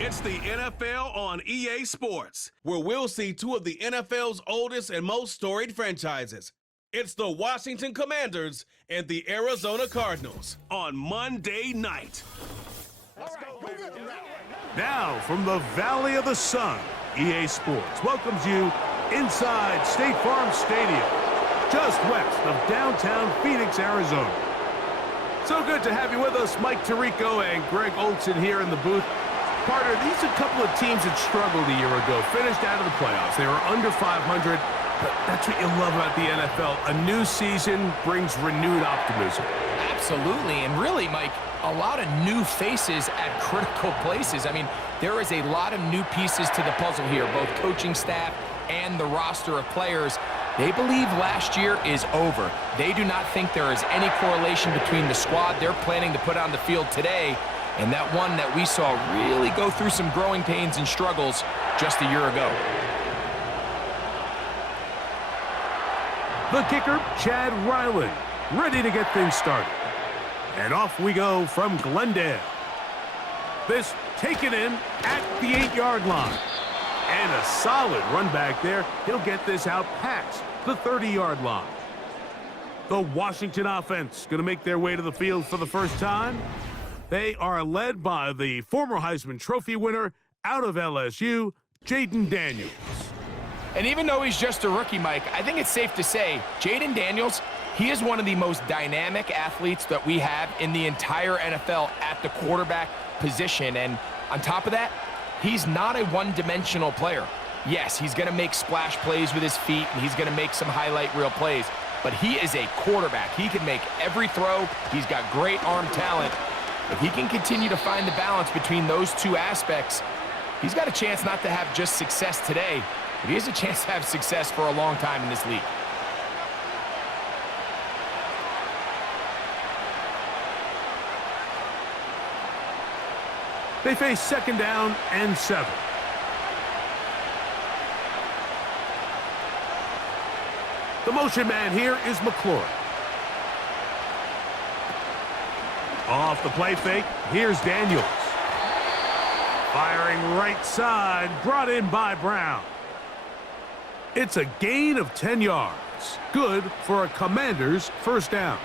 It's the NFL on EA Sports, where we'll see two of the NFL's oldest and most storied franchises. It's the Washington Commanders and the Arizona Cardinals on Monday night. Now, from the Valley of the Sun, EA Sports welcomes you inside State Farm Stadium, just west of downtown Phoenix, Arizona. So good to have you with us, Mike Tirico and Greg Olson here in the booth. Carter, these are a couple of teams that struggled a year ago, finished out of the playoffs. They were under 500, but that's what you love about the NFL. A new season brings renewed optimism. Absolutely, and really, Mike, a lot of new faces at critical places. I mean, there is a lot of new pieces to the puzzle here, both coaching staff and the roster of players. They believe last year is over. They do not think there is any correlation between the squad they're planning to put on the field today and that one that we saw really go through some growing pains and struggles just a year ago. The kicker, Chad Ryland, ready to get things started. And off we go from Glendale. This taken in at the 8-yard line. And a solid run back there. He'll get this out past the 30-yard line. The Washington offense going to make their way to the field for the first time. They are led by the former Heisman Trophy winner out of LSU, Jaden Daniels. And even though he's just a rookie, Mike, I think it's safe to say Jaden Daniels, he is one of the most dynamic athletes that we have in the entire NFL at the quarterback position. And on top of that, he's not a one-dimensional player. Yes, he's going to make splash plays with his feet, and he's going to make some highlight reel plays. But he is a quarterback. He can make every throw. He's got great arm talent. If he can continue to find the balance between those two aspects, he's got a chance not to have just success today, but he has a chance to have success for a long time in this league. They face 2nd down and 7. The motion man here is McClure. Off the play fake, here's Daniels. Firing right side, brought in by Brown. It's a gain of 10 yards. Good for a Commander's first down.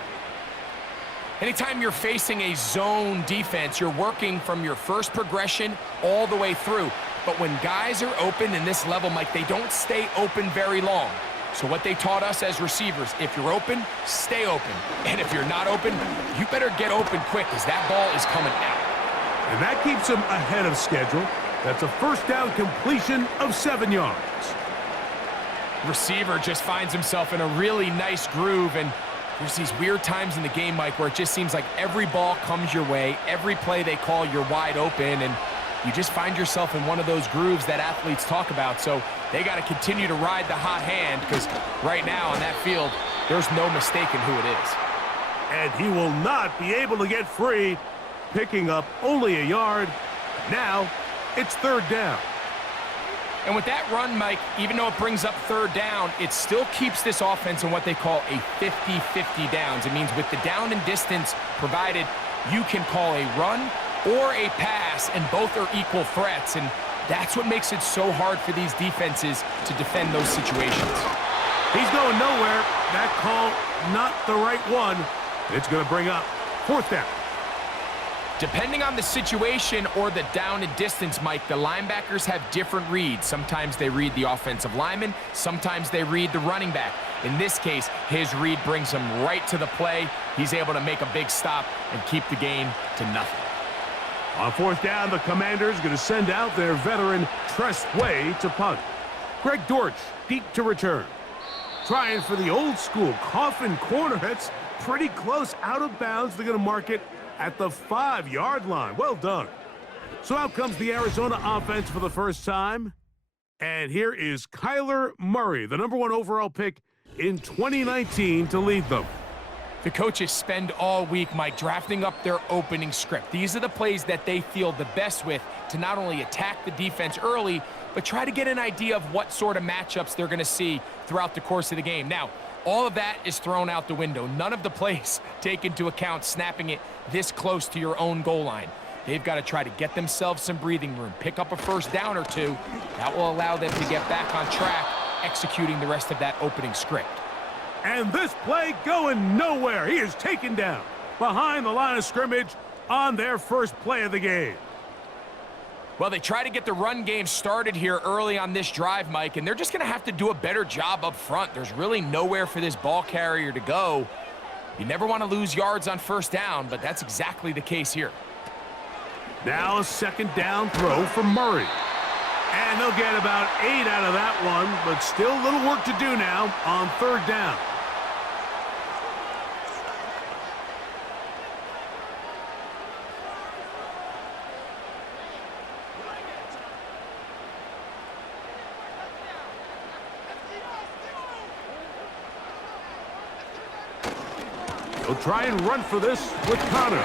Anytime you're facing a zone defense, you're working from your first progression all the way through. But when guys are open in this level, Mike, they don't stay open very long. So what they taught us as receivers, if you're open, stay open. And if you're not open, you better get open quick because that ball is coming out. And that keeps them ahead of schedule. That's a first down completion of 7 yards. Receiver just finds himself in a really nice groove, and there's these weird times in the game, Mike, where it just seems like every ball comes your way, every play they call, you're wide open, and you just find yourself in one of those grooves that athletes talk about. So they got to continue to ride the hot hand because right now on that field, there's no mistaking who it is. And he will not be able to get free, picking up only a yard. Now it's 3rd down. And with that run, Mike, even though it brings up 3rd down, it still keeps this offense in what they call a 50-50 downs. It means with the down and distance provided, you can call a run or a pass, and both are equal threats. And that's what makes it so hard for these defenses to defend those situations. He's going nowhere. That call, not the right one. It's going to bring up 4th down. Depending on the situation or the down and distance, Mike, the linebackers have different reads. Sometimes they read the offensive lineman. Sometimes they read the running back. In this case, his read brings him right to the play. He's able to make a big stop and keep the game to nothing. On 4th down, the Commanders going to send out their veteran Tress Way to punt. Greg Dortch deep to return. Trying for the old school coffin corner. That's pretty close out of bounds. They're going to mark it at the 5-yard line. Well done. So out comes the Arizona offense for the first time. And here is Kyler Murray, the #1 overall pick in 2019 to lead them. The coaches spend all week, Mike, drafting up their opening script. These are the plays that they feel the best with to not only attack the defense early, but try to get an idea of what sort of matchups they're going to see throughout the course of the game. Now, all of that is thrown out the window. None of the plays take into account snapping it this close to your own goal line. They've got to try to get themselves some breathing room, pick up a first down or two. That will allow them to get back on track, executing the rest of that opening script. And this play going nowhere. He is taken down behind the line of scrimmage on their first play of the game. Well, they try to get the run game started here early on this drive, Mike, and they're just going to have to do a better job up front. There's really nowhere for this ball carrier to go. You never want to lose yards on first down, but that's exactly the case here. Now a second down throw for Murray. And they'll get about 8 out of that one, but still a little work to do now on third down. They'll try and run for this with Connor.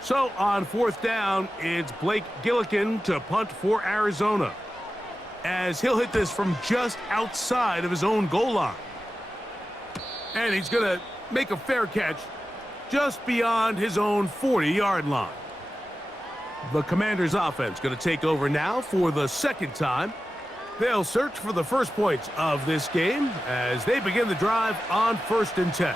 So on fourth down, it's Blake Gillikin to punt for Arizona, as he'll hit this from just outside of his own goal line. And he's going to make a fair catch just beyond his own 40-yard line. The Commanders' offense going to take over now for the second time. They'll search for the first points of this game as they begin the drive on 1st and 10.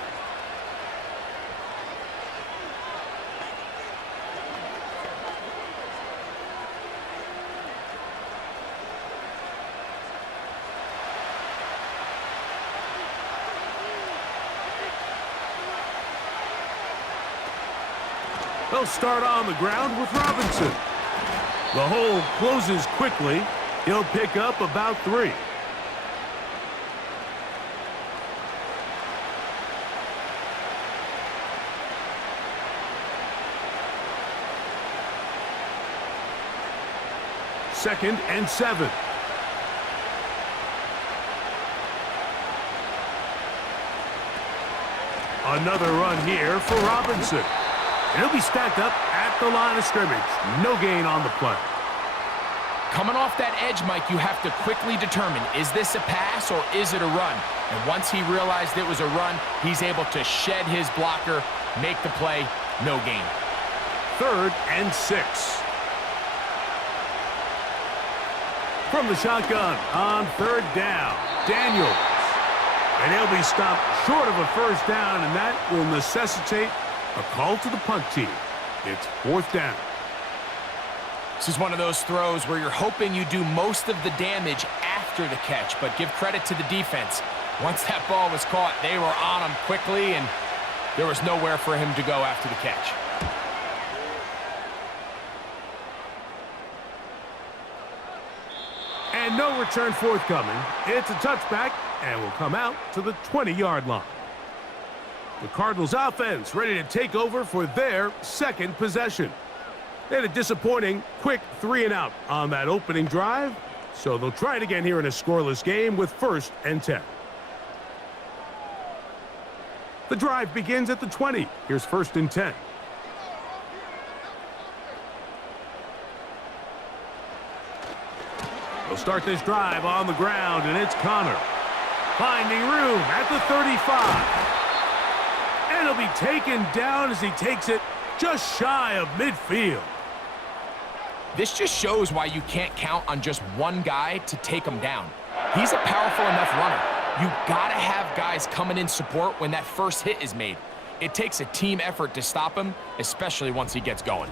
They'll start on the ground with Robinson. The hole closes quickly. He'll pick up about 3. Second and 7. Another run here for Robinson. And he'll be stacked up at the line of scrimmage. No gain on the play. Coming off that edge, Mike, you have to quickly determine, is this a pass or is it a run? And once he realized it was a run, he's able to shed his blocker, make the play, no gain. 3rd and 6. From the shotgun on 3rd down, Daniels. And he'll be stopped short of a first down, and that will necessitate a call to the punt team. It's 4th down. This is one of those throws where you're hoping you do most of the damage after the catch, but give credit to the defense. Once that ball was caught, they were on him quickly, and there was nowhere for him to go after the catch. And no return forthcoming. It's a touchback, and will come out to the 20-yard line. The Cardinals offense ready to take over for their second possession. They had a disappointing quick 3-and-out on that opening drive, so they'll try it again here in a scoreless game with 1st and 10. The drive begins at the 20. Here's 1st and 10. They'll start this drive on the ground, and it's Connor finding room at the 35. And he'll be taken down as he takes it just shy of midfield. This just shows why you can't count on just one guy to take him down. He's a powerful enough runner. You gotta have guys coming in support when that first hit is made. It takes a team effort to stop him, especially once he gets going.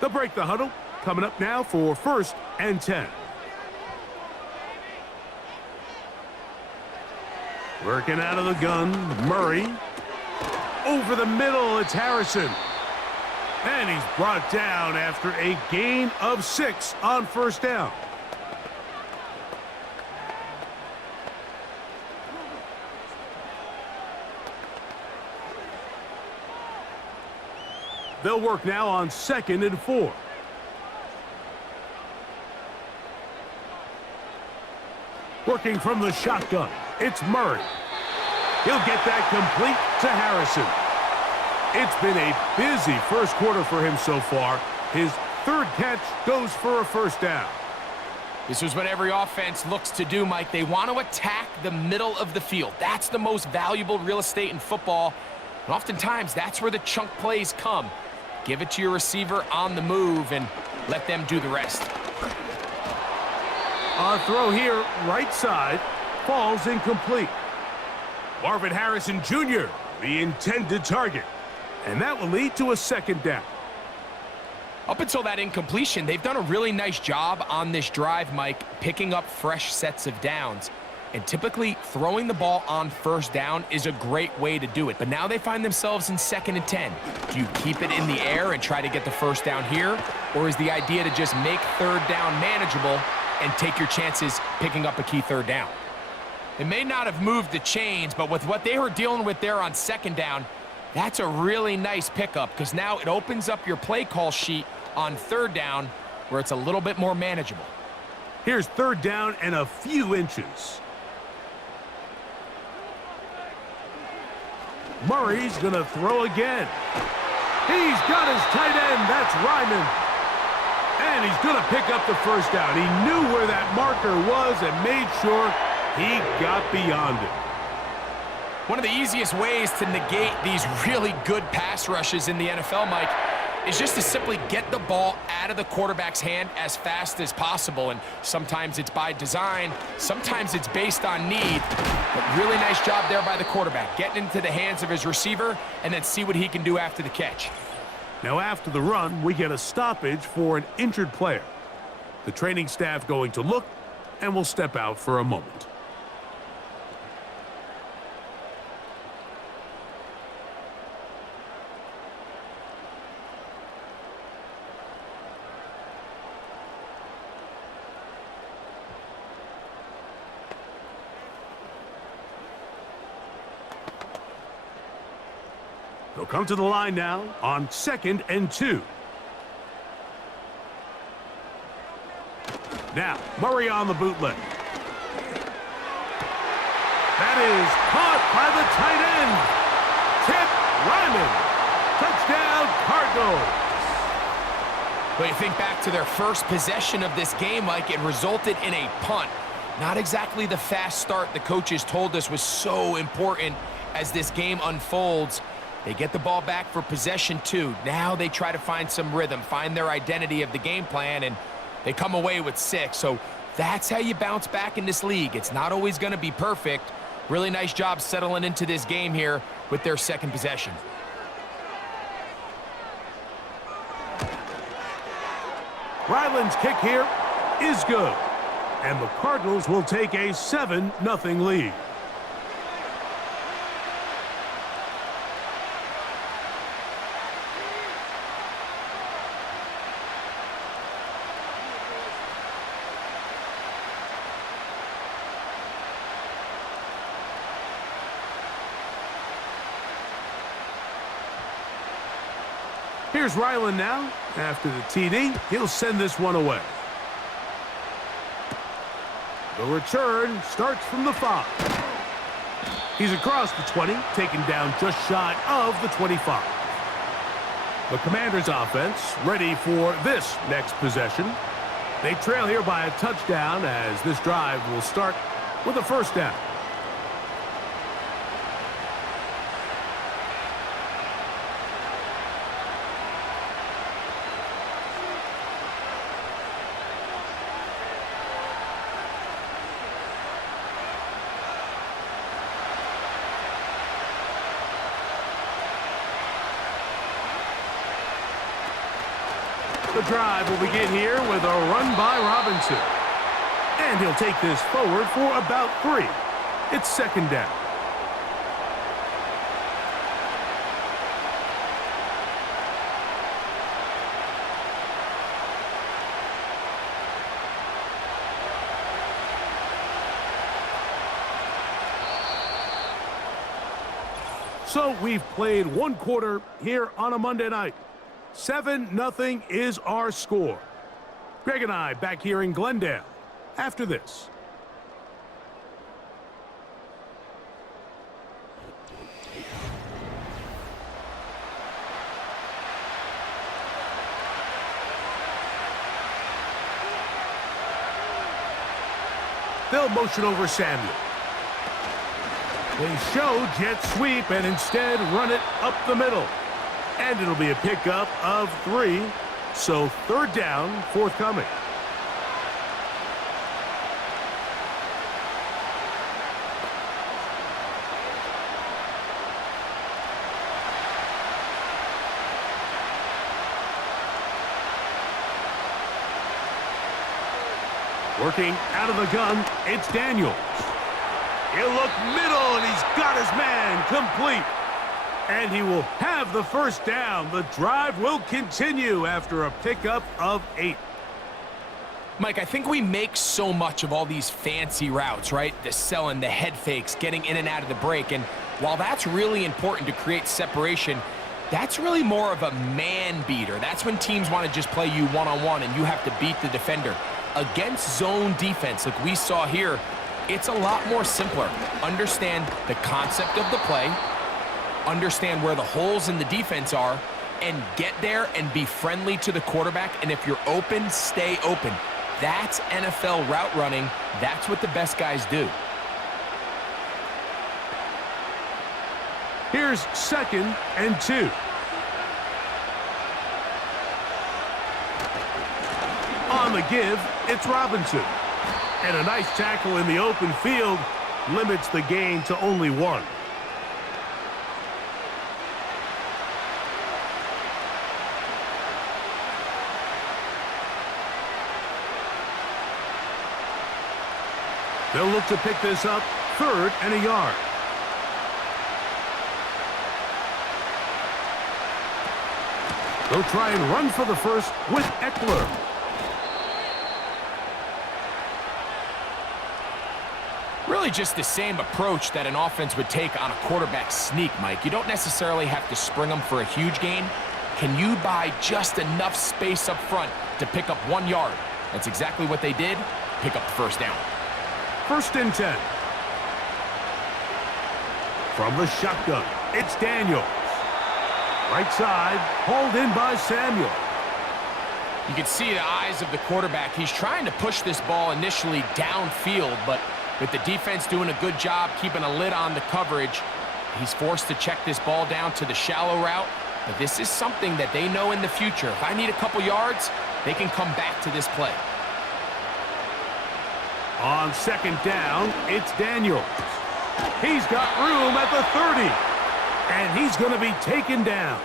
They'll break the huddle. Coming up now for 1st and 10. Working out of the gun, Murray. Over the middle, it's Harrison. And he's brought down after a gain of 6 on 1st down. They'll work now on 2nd and 4. Working from the shotgun, it's Murray. He'll get that complete to Harrison. It's been a busy first quarter for him so far. His third catch goes for a first down. This is what every offense looks to do, Mike. They want to attack the middle of the field. That's the most valuable real estate in football. And oftentimes, that's where the chunk plays come. Give it to your receiver on the move and let them do the rest. A throw here, right side, falls incomplete. Marvin Harrison Jr., the intended target. And that will lead to a second down. Up until that incompletion, they've done a really nice job on this drive, Mike, picking up fresh sets of downs. And typically, throwing the ball on first down is a great way to do it. But now they find themselves in 2nd and 10. Do you keep it in the air and try to get the first down here? Or is the idea to just make third down manageable and take your chances picking up a key third down? They may not have moved the chains, but with what they were dealing with there on 2nd down, that's a really nice pickup because now it opens up your play call sheet on 3rd down where it's a little bit more manageable. Here's 3rd down and a few inches. Murray's going to throw again. He's got his tight end. That's Ryman. And he's going to pick up the first down. He knew where that marker was and made sure he got beyond it. One of the easiest ways to negate these really good pass rushes in the NFL, Mike, is just to simply get the ball out of the quarterback's hand as fast as possible. And sometimes it's by design, sometimes it's based on need. But really nice job there by the quarterback, getting into the hands of his receiver and then see what he can do after the catch. Now after the run, we get a stoppage for an injured player. The training staff going to look and will step out for a moment. They'll come to the line now on 2nd and 2. Now, Murray on the bootleg. That is caught by the tight end. Tip Ryman. Touchdown, Cardinals. Well, you think back to their first possession of this game, Mike, it resulted in a punt. Not exactly the fast start the coaches told us was so important as this game unfolds. They get the ball back for possession 2. Now they try to find some rhythm, find their identity of the game plan, and they come away with 6. So that's how you bounce back in this league. It's not always going to be perfect. Really nice job settling into this game here with their 2nd possession. Ryland's kick here is good. And the Cardinals will take a 7-0 lead. Here's Ryland now. After the TD, he'll send this one away. The return starts from the 5. He's across the 20, taken down just shy of the 25. The Commanders' offense ready for this next possession. They trail here by a touchdown as this drive will start with a first down. The drive will begin here with a run by Robinson. And he'll take this forward for about 3. It's 2nd down. So we've played 1 quarter here on a Monday night. 7-0 is our score. Greg and I back here in Glendale after this. they'll motion over Samuel. They show jet sweep and instead run it up the middle. And it'll be a pickup of 3, so third down forthcoming. Working out of the gun, it's Daniels. He'll look middle, and he's got his man complete. And he will have the first down. The drive will continue after a pickup of 8. Mike, I think we make so much of all these fancy routes, right? The selling, the head fakes, getting in and out of the break. And while that's really important to create separation, that's really more of a man beater. That's when teams want to just play you one-on-one and you have to beat the defender. Against zone defense like we saw here, it's a lot more simpler. Understand the concept of the play, understand where the holes in the defense are, and get there and be friendly to the quarterback. And if you're open, stay open. That's NFL route running. That's what the best guys do. Here's 2nd and 2. On the give, it's Robinson. And a nice tackle in the open field limits the gain to only 1. They'll look to pick this up 3rd and a yard. They'll try and run for the first with Eckler. Really just the same approach that an offense would take on a quarterback sneak, Mike. You don't necessarily have to spring them for a huge gain. Can you buy just enough space up front to pick up 1 yard? That's exactly what they did. Pick up the first down. 1st and 10. From the shotgun, it's Daniels. Right side, hauled in by Samuel. You can see the eyes of the quarterback. He's trying to push this ball initially downfield, but with the defense doing a good job keeping a lid on the coverage, he's forced to check this ball down to the shallow route. But this is something that they know in the future. If I need a couple yards, they can come back to this play. On 2nd down, it's Daniels. He's got room at the 30. And he's going to be taken down.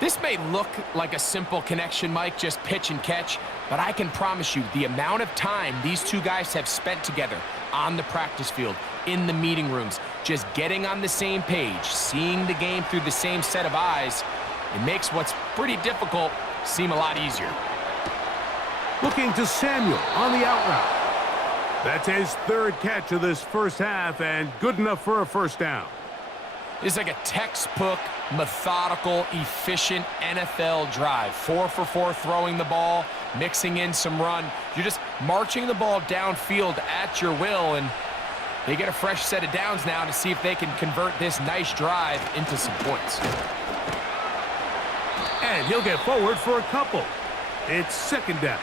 This may look like a simple connection, Mike, just pitch and catch, but I can promise you the amount of time these two guys have spent together on the practice field, in the meeting rooms, just getting on the same page, seeing the game through the same set of eyes, it makes what's pretty difficult seem a lot easier. Looking to Samuel on the out route. That's his 3rd catch of this first half and good enough for a first down. It's like a textbook, methodical, efficient NFL drive. 4 for 4 throwing the ball, mixing in some run. You're just marching the ball downfield at your will, and they get a fresh set of downs now to see if they can convert this nice drive into some points. And he'll get forward for a couple. It's 2nd down.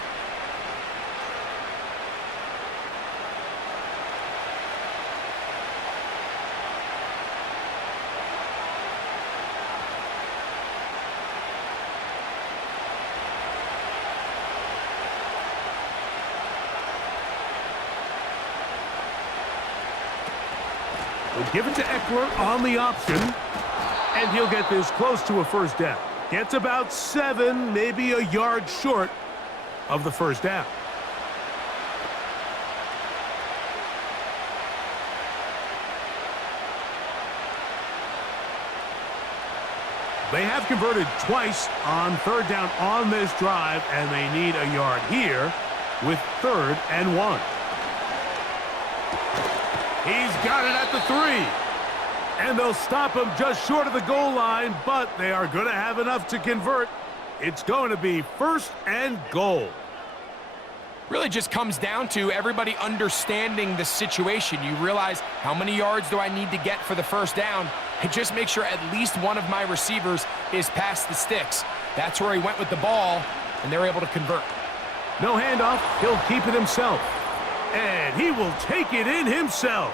We'll give it to Eckler on the option, and he'll get this close to a first down. Gets about 7, maybe a yard short of the first down. They have converted twice on 3rd down on this drive, and they need a yard here with 3rd and 1. He's got it at the 3. And they'll stop him just short of the goal line, but they are going to have enough to convert. It's going to be 1st and goal. Really just comes down to everybody understanding the situation. You realize, how many yards do I need to get for the first down? And just make sure at least one of my receivers is past the sticks. That's where he went with the ball, and they're able to convert. No handoff. He'll keep it himself. And he will take it in himself.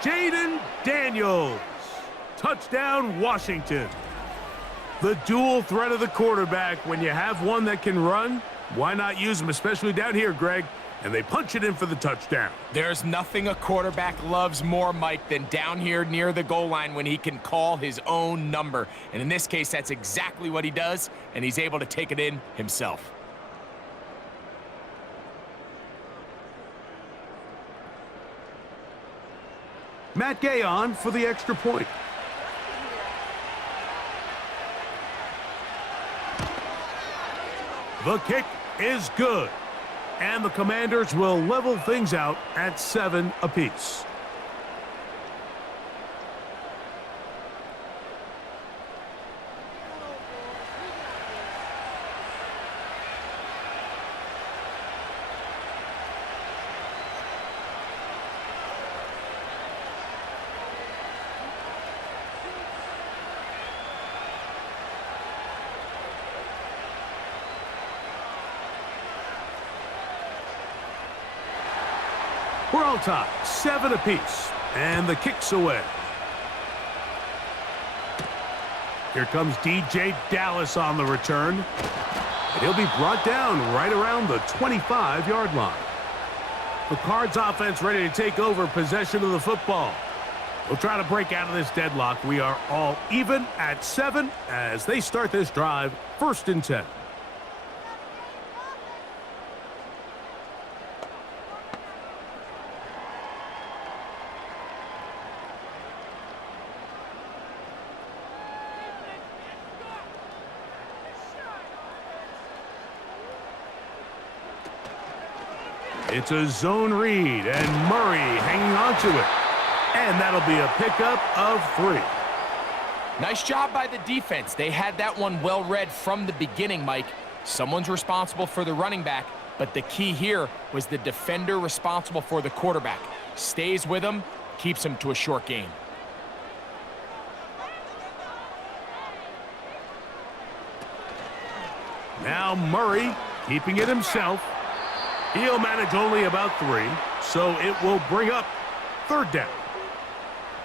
Jaden Daniels. Touchdown, Washington. The dual threat of the quarterback. When you have one that can run, why not use him, especially down here, Greg? And they punch it in for the touchdown. There's nothing a quarterback loves more, Mike, than down here near the goal line when he can call his own number. And in this case, that's exactly what he does, and he's able to take it in himself. Matt Gay on for the extra point. The kick is good. And the Commanders will level things out at 7 apiece. We're all tied, 7 apiece, and the kick's away. Here comes DJ Dallas on the return. And he'll be brought down right around the 25-yard line. The Cards offense ready to take over possession of the football. We'll try to break out of this deadlock. We are all even at 7 as they start this drive, 1st and 10. It's a zone read, and Murray hanging on to it. And that'll be a pickup of 3. Nice job by the defense. They had that one well read from the beginning, Mike. Someone's responsible for the running back, but the key here was the defender responsible for the quarterback. Stays with him, keeps him to a short gain. Now Murray keeping it himself. He'll manage only about 3, so it will bring up 3rd down.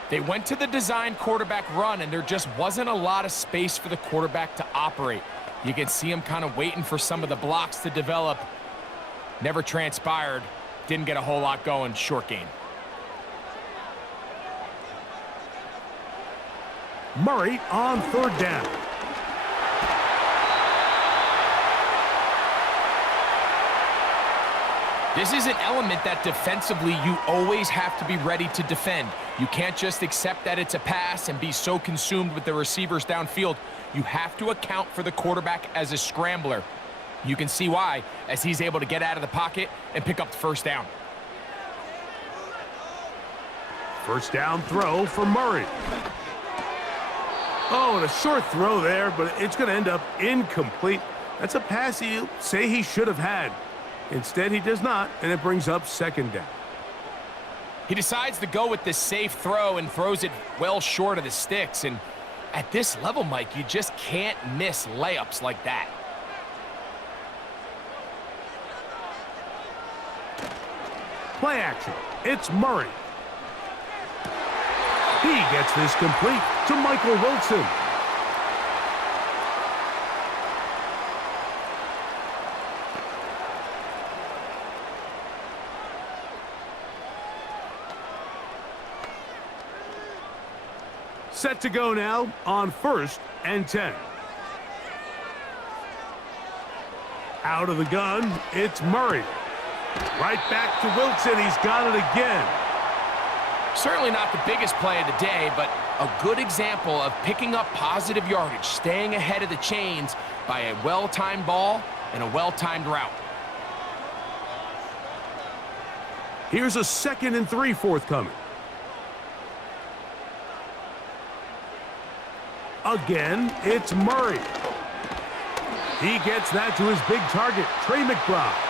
They went to the design quarterback run, and there just wasn't a lot of space for the quarterback to operate. You can see him kind of waiting for some of the blocks to develop. Never transpired. Didn't get a whole lot going. Short gain. Murray on 3rd down. This is an element that defensively you always have to be ready to defend. You can't just accept that it's a pass and be so consumed with the receivers downfield. You have to account for the quarterback as a scrambler. You can see why, as he's able to get out of the pocket and pick up the 1st down. 1st down throw for Murray. Oh, and a short throw there, but it's going to end up incomplete. That's a pass he'll say he should have had. Instead, he does not, and it brings up 2nd down. He decides to go with this safe throw and throws it well short of the sticks. And at this level, Mike, you just can't miss layups like that. Play action. It's Murray. He gets this complete to Michael Wilson. Set to go now on 1st and 10. Out of the gun, it's Murray. Right back to Wilson. He's got it again. Certainly not the biggest play of the day, but a good example of picking up positive yardage, staying ahead of the chains by a well-timed ball and a well-timed route. Here's a 2nd and 3 forthcoming. Again, it's Murray. He gets that to his big target, Trey McBride.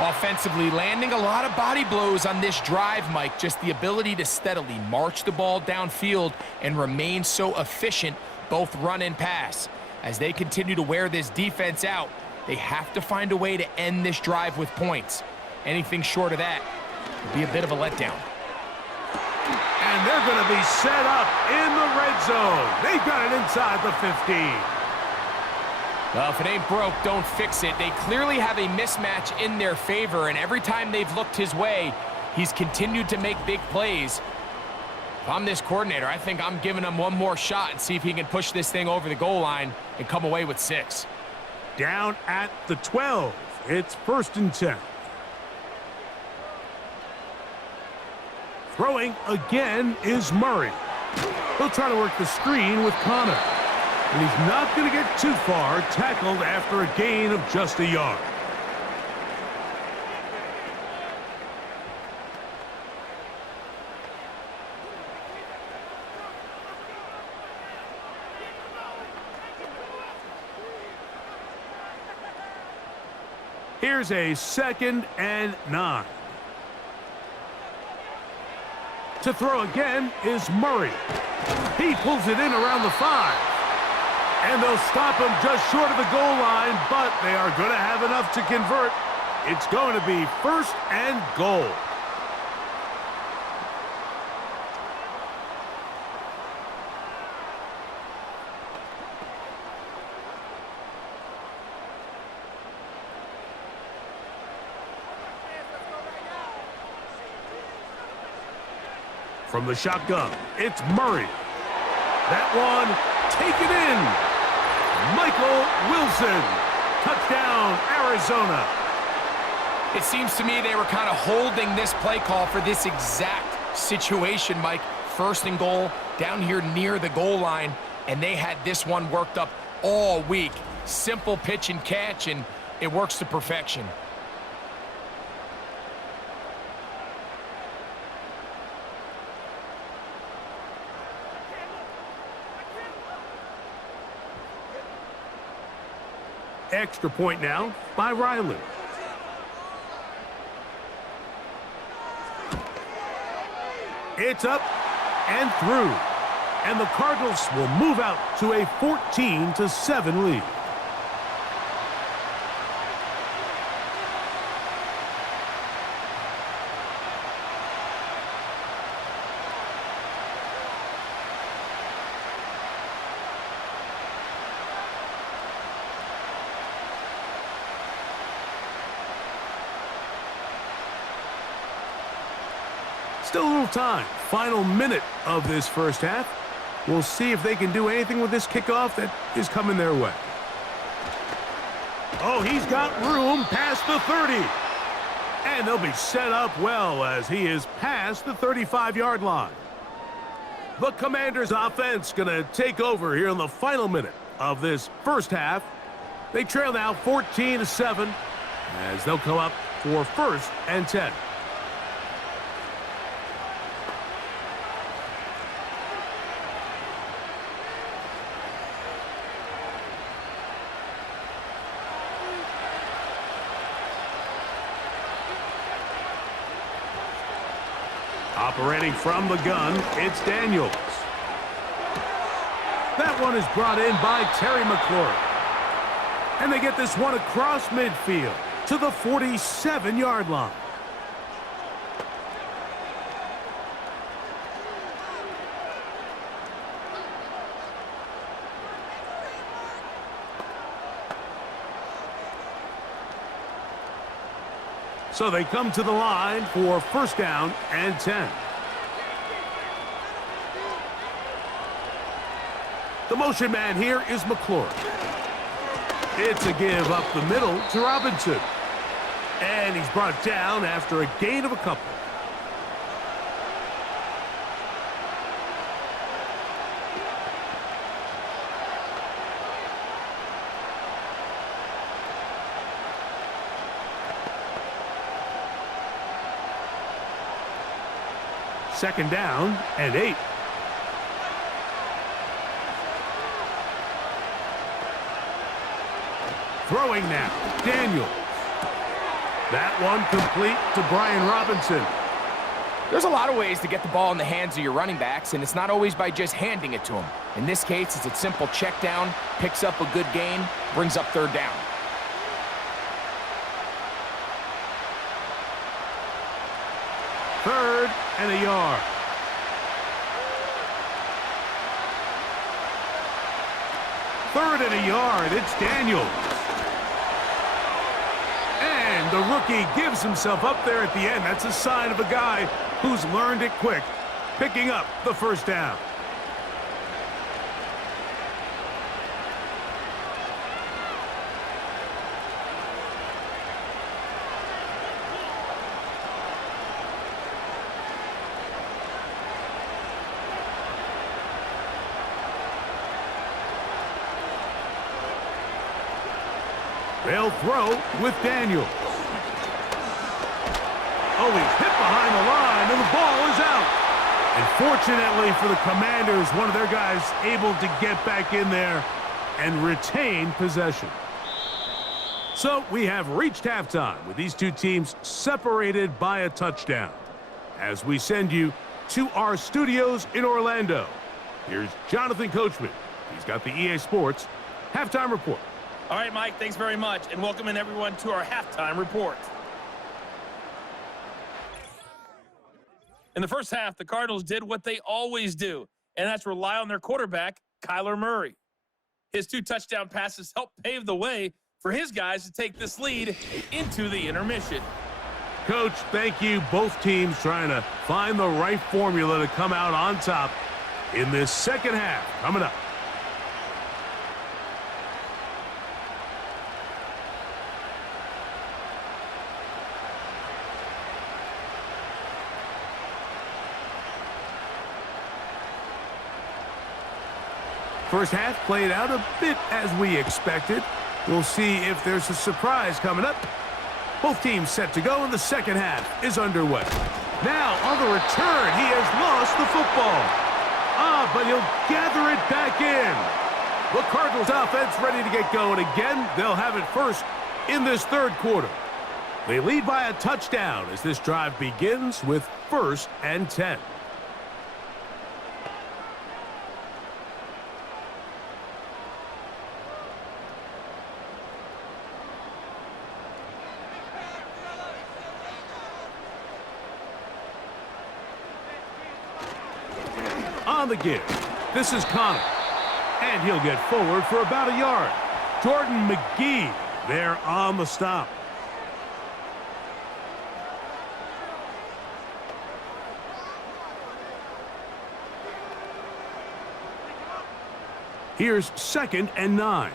Offensively, landing a lot of body blows on this drive, Mike. Just the ability to steadily march the ball downfield and remain so efficient, both run and pass. As they continue to wear this defense out, they have to find a way to end this drive with points. Anything short of that would be a bit of a letdown. And they're going to be set up in the red zone. They've got it inside the 15. Well, if it ain't broke, don't fix it. They clearly have a mismatch in their favor, and every time they've looked his way, he's continued to make big plays. If I'm this coordinator, I think I'm giving him one more shot and see if he can push this thing over the goal line and come away with 6. Down at the 12. It's 1st and 10. Throwing again is Murray. He'll try to work the screen with Connor. And he's not going to get too far, tackled after a gain of just a yard. Here's a 2nd and 9. To throw again is Murray. He pulls it in around the 5. And they'll stop him just short of the goal line, but they are going to have enough to convert. It's going to be 1st and goal. From the shotgun, it's Murray. That one, taken in. Michael Wilson. Touchdown, Arizona. It seems to me they were kind of holding this play call for this exact situation, Mike. 1st and goal, down here near the goal line, and they had this one worked up all week. Simple pitch and catch, and it works to perfection. Extra point now by Riley. It's up and through. And the Cardinals will move out to a 14-7 lead. Still a little time. Final minute of this first half. We'll see if they can do anything with this kickoff that is coming their way. Oh, he's got room past the 30. And they'll be set up well as he is past the 35-yard line. The Commanders' offense going to take over here in the final minute of this first half. They trail now 14-7 as they'll come up for 1st and 10. Operating from the gun, it's Daniels. That one is brought in by Terry McLaurin. And they get this one across midfield to the 47-yard line. So they come to the line for 1st down and 10. The motion man here is McLaurin. It's a give up the middle to Robinson. And he's brought down after a gain of a couple. Second down and 8. Throwing now, Daniels. That one complete to Brian Robinson. There's a lot of ways to get the ball in the hands of your running backs, and it's not always by just handing it to them. In this case, it's a simple check down, picks up a good gain, brings up 3rd down. 3rd and a yard. Third and a yard, it's Daniels. And the rookie gives himself up there at the end. That's a sign of a guy who's learned it quick, picking up the first down. They'll throw with Daniels. Oh, he's hit behind the line, and the ball is out. And fortunately for the Commanders, one of their guys able to get back in there and retain possession. So we have reached halftime with these two teams separated by a touchdown. As we send you to our studios in Orlando, here's Jonathan Coachman. He's got the EA Sports Halftime Report. All right, Mike, thanks very much, and welcome in everyone to our halftime report. In the first half, the Cardinals did what they always do, and that's rely on their quarterback, Kyler Murray. His 2 touchdown passes helped pave the way for his guys to take this lead into the intermission. Coach, thank you. Both teams trying to find the right formula to come out on top in this second half. Coming up. First half played out a bit as we expected. We'll see if there's a surprise coming up. Both teams set to go, and the second half is underway. Now, on the return, he has lost the football. But he'll gather it back in. The Cardinals offense ready to get going again. They'll have it first in this third quarter. They lead by a touchdown as this drive begins with 1st and 10. On the give, this is Connor, and he'll get forward for about a yard. Jordan McGee there on the stop. Here's 2nd and 9.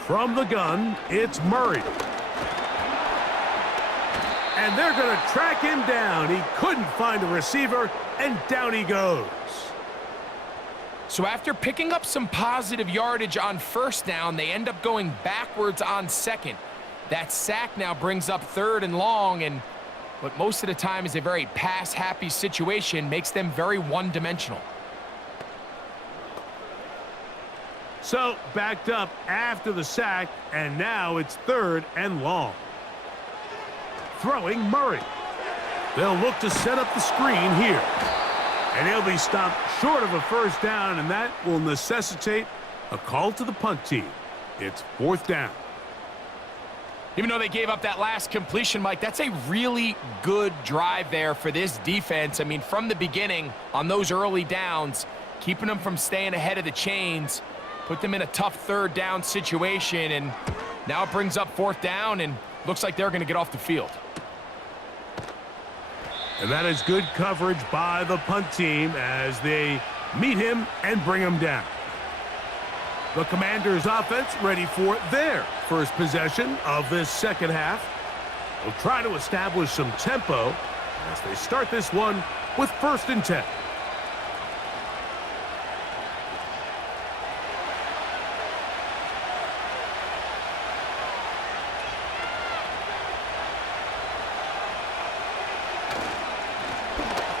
From the gun, it's Murray. And they're going to track him down. He couldn't find a receiver, and down he goes. So after picking up some positive yardage on first down, they end up going backwards on second. That sack now brings up 3rd and long, and what most of the time is a very pass-happy situation makes them very one-dimensional. So backed up after the sack, and now it's 3rd and long. Throwing Murray. They'll look to set up the screen here. And he'll be stopped short of a first down, and that will necessitate a call to the punt team. It's 4th down. Even though they gave up that last completion, Mike, that's a really good drive there for this defense. I mean, from the beginning on those early downs, keeping them from staying ahead of the chains, put them in a tough 3rd down situation, and now it brings up 4th down, and looks like they're going to get off the field. And that is good coverage by the punt team as they meet him and bring him down. The Commanders' offense ready for their first possession of this second half. They'll try to establish some tempo as they start this one with 1st and 10.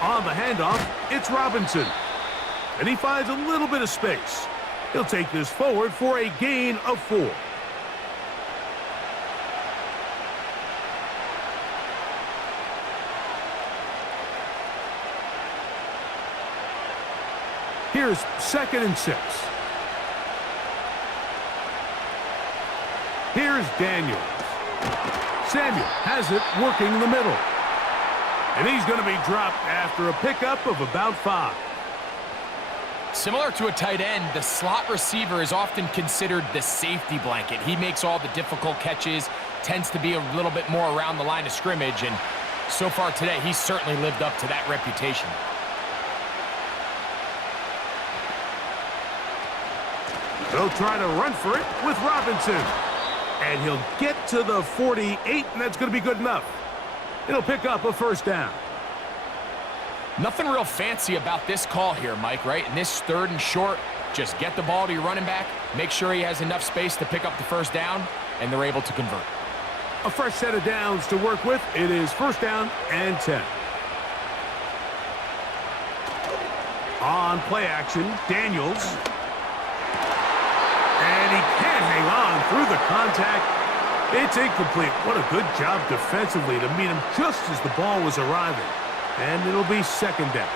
On the handoff, it's Robinson. And he finds a little bit of space. He'll take this forward for a gain of 4. Here's 2nd and 6. Here's Daniels. Samuel has it working in the middle. And he's going to be dropped after a pickup of about 5. Similar to a tight end, the slot receiver is often considered the safety blanket. He makes all the difficult catches, tends to be a little bit more around the line of scrimmage, and so far today, he's certainly lived up to that reputation. They'll try to run for it with Robinson. And he'll get to the 48, and that's going to be good enough. It'll pick up a first down. Nothing real fancy about this call here, Mike, right? In this 3rd and short, just get the ball to your running back, make sure he has enough space to pick up the first down, and they're able to convert. A fresh set of downs to work with. It is first down and 10. On play action, Daniels. And he can't hang on through the contact. It's incomplete. What a good job defensively to meet him just as the ball was arriving. And it'll be second down.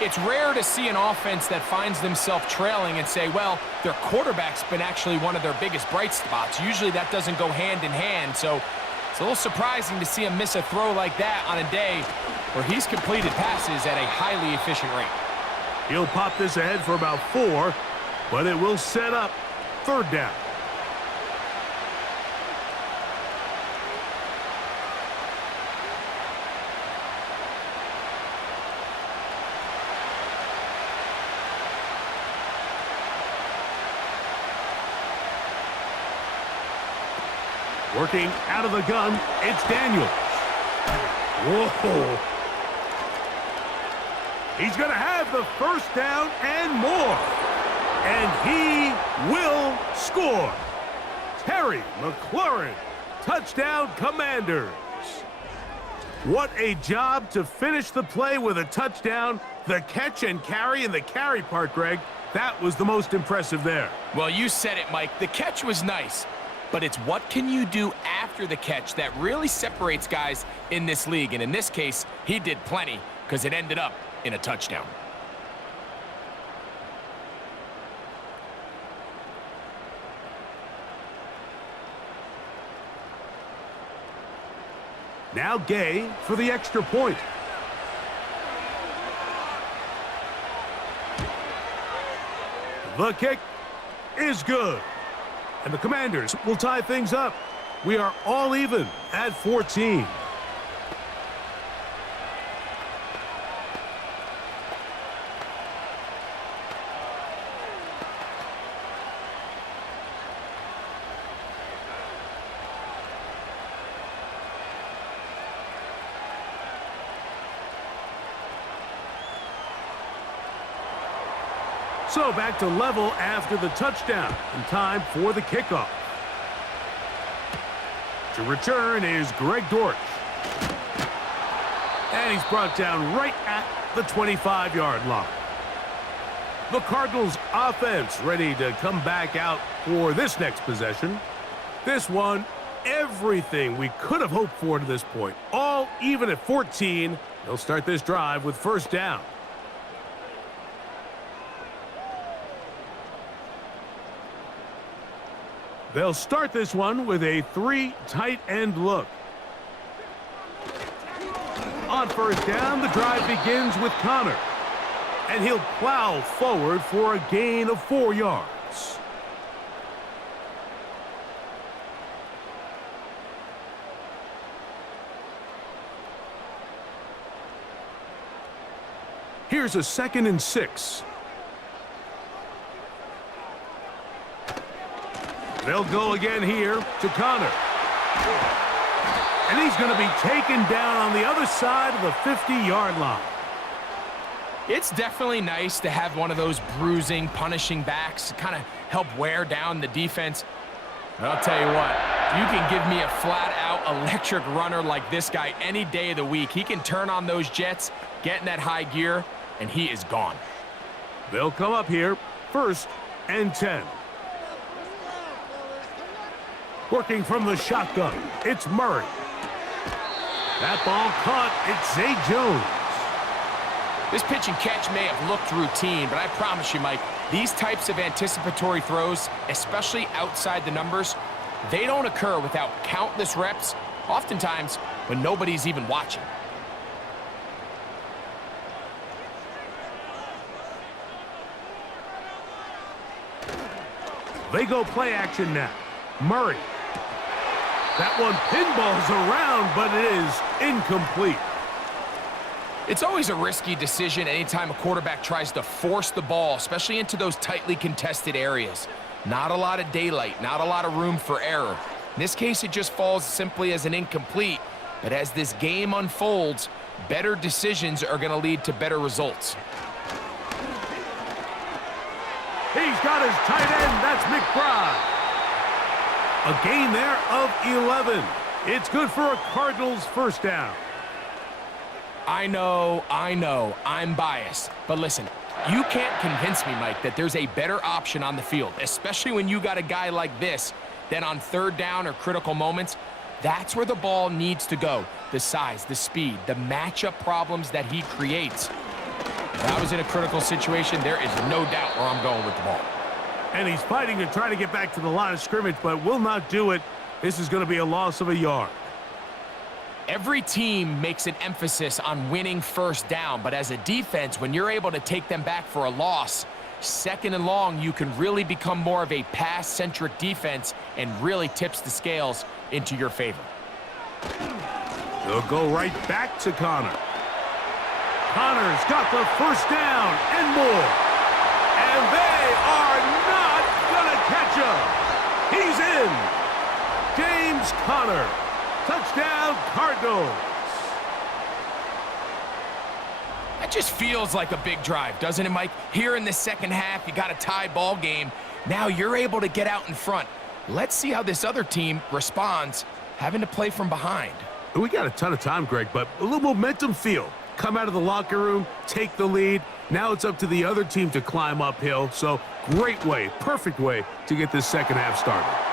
It's rare to see an offense that finds themselves trailing and say, well, their quarterback's been actually one of their biggest bright spots. Usually that doesn't go hand in hand, so it's a little surprising to see him miss a throw like that on a day where he's completed passes at a highly efficient rate. He'll pop this ahead for about 4, but it will set up third down. Working out of the gun, it's Daniels. Whoa. He's going to have the first down and more. And he will score. Terry McLaurin, touchdown Commanders. What a job to finish the play with a touchdown. The catch and carry and the carry part, Greg, that was the most impressive there. Well, you said it, Mike. The catch was nice. But it's what can you do after the catch that really separates guys in this league. And in this case, he did plenty because it ended up in a touchdown. Now Gay for the extra point. The kick is good. And the Commanders will tie things up. We are all even at 14. So back to level after the touchdown, and time for the kickoff. To return is Greg Dortch. And he's brought down right at the 25-yard line. The Cardinals offense ready to come back out for this next possession. This one, everything we could have hoped for to this point. All even at 14. They'll start this drive with first down. They'll start this one with a 3 tight end look. On first down, the drive begins with Connor. And he'll plow forward for a gain of 4 yards. Here's a 2nd and 6. They'll go again here to Connor. And he's going to be taken down on the other side of the 50-yard line. It's definitely nice to have one of those bruising, punishing backs to kind of help wear down the defense. But I'll tell you what, you can give me a flat-out electric runner like this guy any day of the week. He can turn on those jets, get in that high gear, and he is gone. They'll come up here, 1st and 10. Working from the shotgun, it's Murray. That ball caught, it's Zay Jones. This pitch and catch may have looked routine, but I promise you, Mike, these types of anticipatory throws, especially outside the numbers, they don't occur without countless reps, oftentimes when nobody's even watching. They go play action now. Murray. That one pinballs around, but it is incomplete. It's always a risky decision anytime a quarterback tries to force the ball, especially into those tightly contested areas. Not a lot of daylight, not a lot of room for error. In this case, it just falls simply as an incomplete. But as this game unfolds, better decisions are going to lead to better results. He's got his tight end. That's McBride. A gain there of 11. It's good for a Cardinals first down. I know, I'm biased. But listen, you can't convince me, Mike, that there's a better option on the field, especially when you got a guy like this, than on third down or critical moments. That's where the ball needs to go. The size, the speed, the matchup problems that he creates. If I was in a critical situation, there is no doubt where I'm going with the ball. And he's fighting to try to get back to the line of scrimmage, but will not do it. This is going to be a loss of a yard. Every team makes an emphasis on winning first down, but as a defense, when you're able to take them back for a loss, second and long, you can really become more of a pass-centric defense and really tips the scales into your favor. They'll go right back to Connor. Connor's got the first down and more. And they are not going to catch him. He's in. James Conner. Touchdown, Cardinals. That just feels like a big drive, doesn't it, Mike? Here in the second half, you got a tie ball game. Now you're able to get out in front. Let's see how this other team responds, having to play from behind. We got a ton of time, Greg, but a little momentum feel. Come out of the locker room, take the lead. Now it's up to the other team to climb uphill. So great way, perfect way to get this second half started.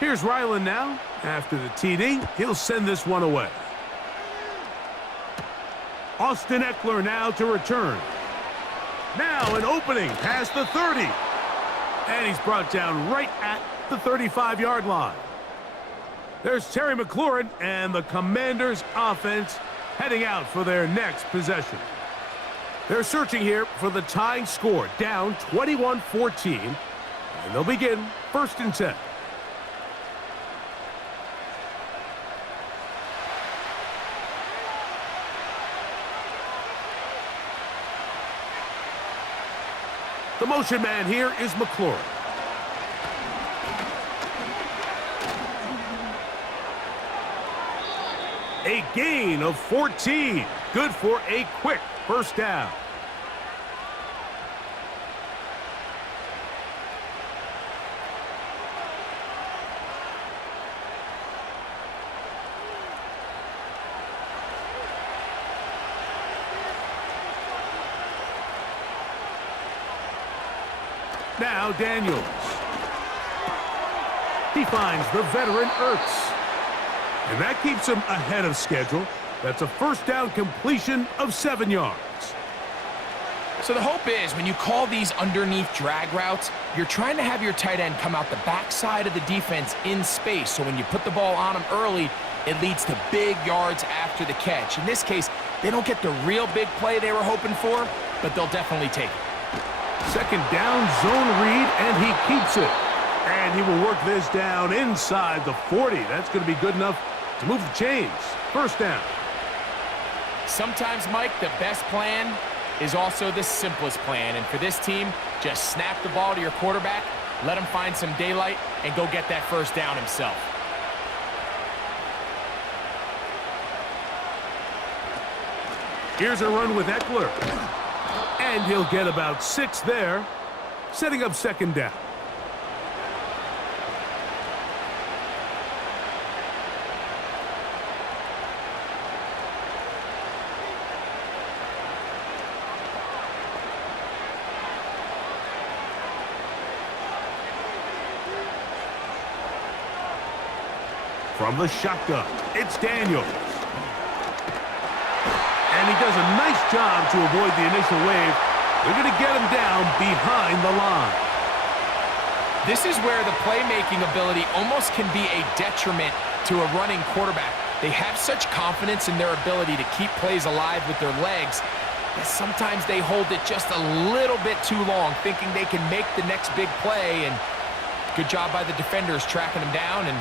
Here's Ryland now. After the TD, he'll send this one away. Austin Eckler now to return. Now an opening past the 30. And he's brought down right at the 35-yard line. There's Terry McLaurin and the Commanders' offense heading out for their next possession. They're searching here for the tying score, down 21-14. And they'll begin 1st and 10. The motion man here is McLaurin. A gain of 14. Good for a quick first down. Now Daniels. He finds the veteran Ertz. And that keeps him ahead of schedule. That's a first down completion of 7 yards. So the hope is when you call these underneath drag routes, you're trying to have your tight end come out the backside of the defense in space. So when you put the ball on him early, it leads to big yards after the catch. In this case, they don't get the real big play they were hoping for, but they'll definitely take it. Second down, zone read, and he keeps it. And he will work this down inside the 40. That's going to be good enough to move the chains. First down. Sometimes, Mike, the best plan is also the simplest plan. And for this team, just snap the ball to your quarterback, let him find some daylight, and go get that first down himself. Here's a run with Eckler. And he'll get about 6 there, setting up second down. From the shotgun, it's Daniels. And he does a nice job to avoid the initial wave. They're going to get him down behind the line. This is where the playmaking ability almost can be a detriment to a running quarterback. They have such confidence in their ability to keep plays alive with their legs that sometimes they hold it just a little bit too long, thinking they can make the next big play, and good job by the defenders tracking him down and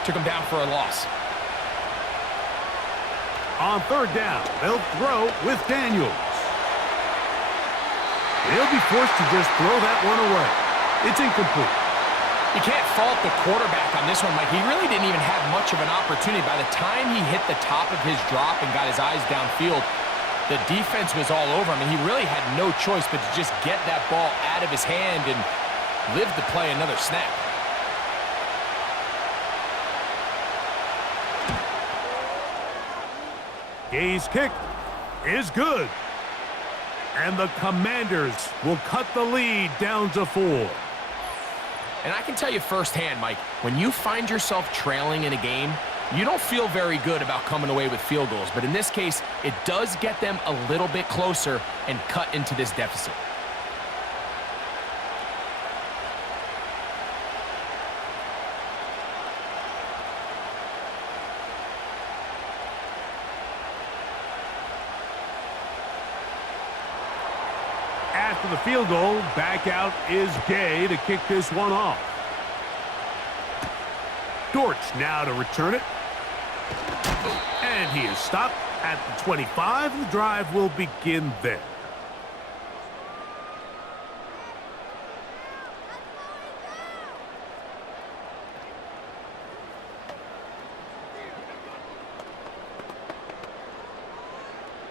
took him down for a loss. On third down, they'll throw with Daniels. He'll be forced to just throw that one away. It's incomplete. You can't fault the quarterback on this one, Mike. He really didn't even have much of an opportunity. By the time he hit the top of his drop and got his eyes downfield, the defense was all over him, and he really had no choice but to just get that ball out of his hand and live to play another snap. Gay's kick is good. And the Commanders will cut the lead down to 4. And I can tell you firsthand, Mike, when you find yourself trailing in a game, you don't feel very good about coming away with field goals. But in this case, it does get them a little bit closer and cut into this deficit. After the field goal, back out is Gay to kick this one off. Dortch now to return it. And he is stopped at the 25. The drive will begin there.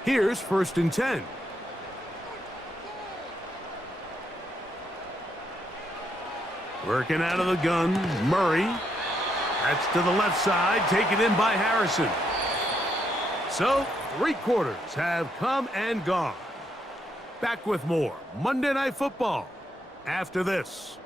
Here's 1st and 10. Working out of the gun, Murray. That's to the left side, taken in by Harrison. So, 3 quarters have come and gone. Back with more Monday Night Football after this.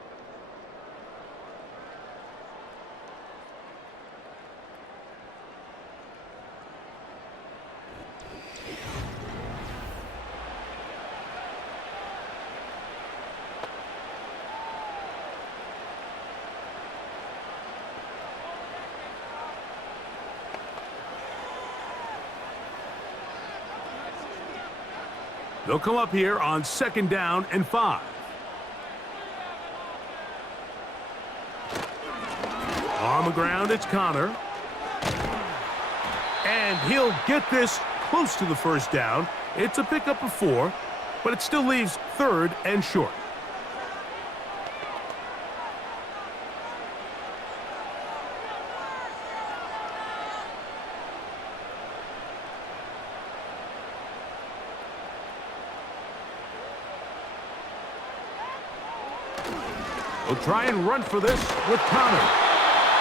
They'll come up here on 2nd down and 5. On the ground, it's Connor. And he'll get this close to the 1st down. It's a pickup of 4, but it still leaves 3rd and short. We'll try and run for this with Connor.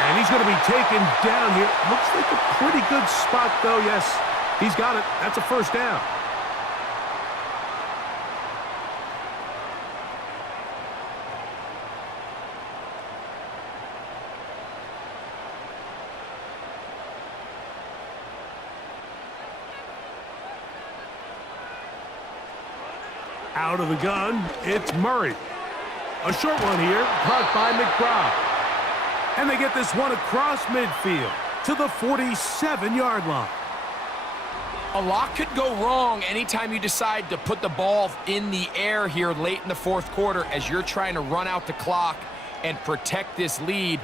And he's going to be taken down here. Looks like a pretty good spot, though. Yes, he's got it. That's a 1st down. Out of the gun, it's Murray. A short one here, caught by McBride. And they get this one across midfield to the 47-yard line. A lot could go wrong anytime you decide to put the ball in the air here late in the 4th quarter as you're trying to run out the clock and protect this lead.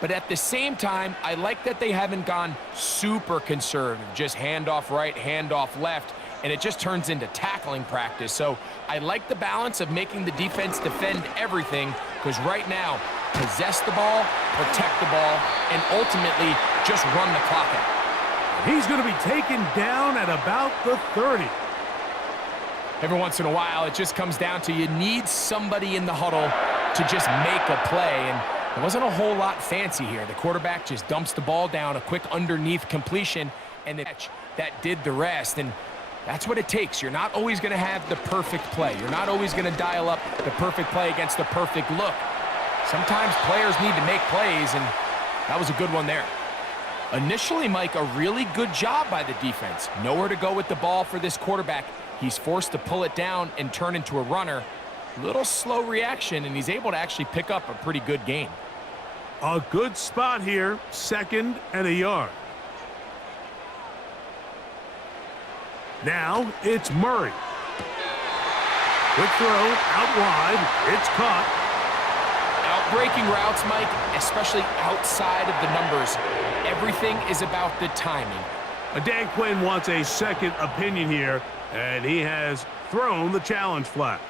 But at the same time, I like that they haven't gone super conservative, just handoff right, handoff left, and it just turns into tackling practice. So I like the balance of making the defense defend everything, because right now, possess the ball, protect the ball, and ultimately just run the clock out. He's going to be taken down at about the 30. Every once in a while, it just comes down to you need somebody in the huddle to just make a play, and there wasn't a whole lot fancy here. The quarterback just dumps the ball down, a quick underneath completion, and the catch that did the rest. And that's what it takes. You're not always going to have the perfect play. You're not always going to dial up the perfect play against the perfect look. Sometimes players need to make plays, and that was a good one there. Initially, Mike, a really good job by the defense. Nowhere to go with the ball for this quarterback. He's forced to pull it down and turn into a runner. Little slow reaction, and he's able to actually pick up a pretty good gain. A good spot here, 2nd and a yard. Now it's Murray. Quick throw, out wide, it's caught. Out-breaking routes, Mike, especially outside of the numbers. Everything is about the timing. Dan Quinn wants a second opinion here, and he has thrown the challenge flag.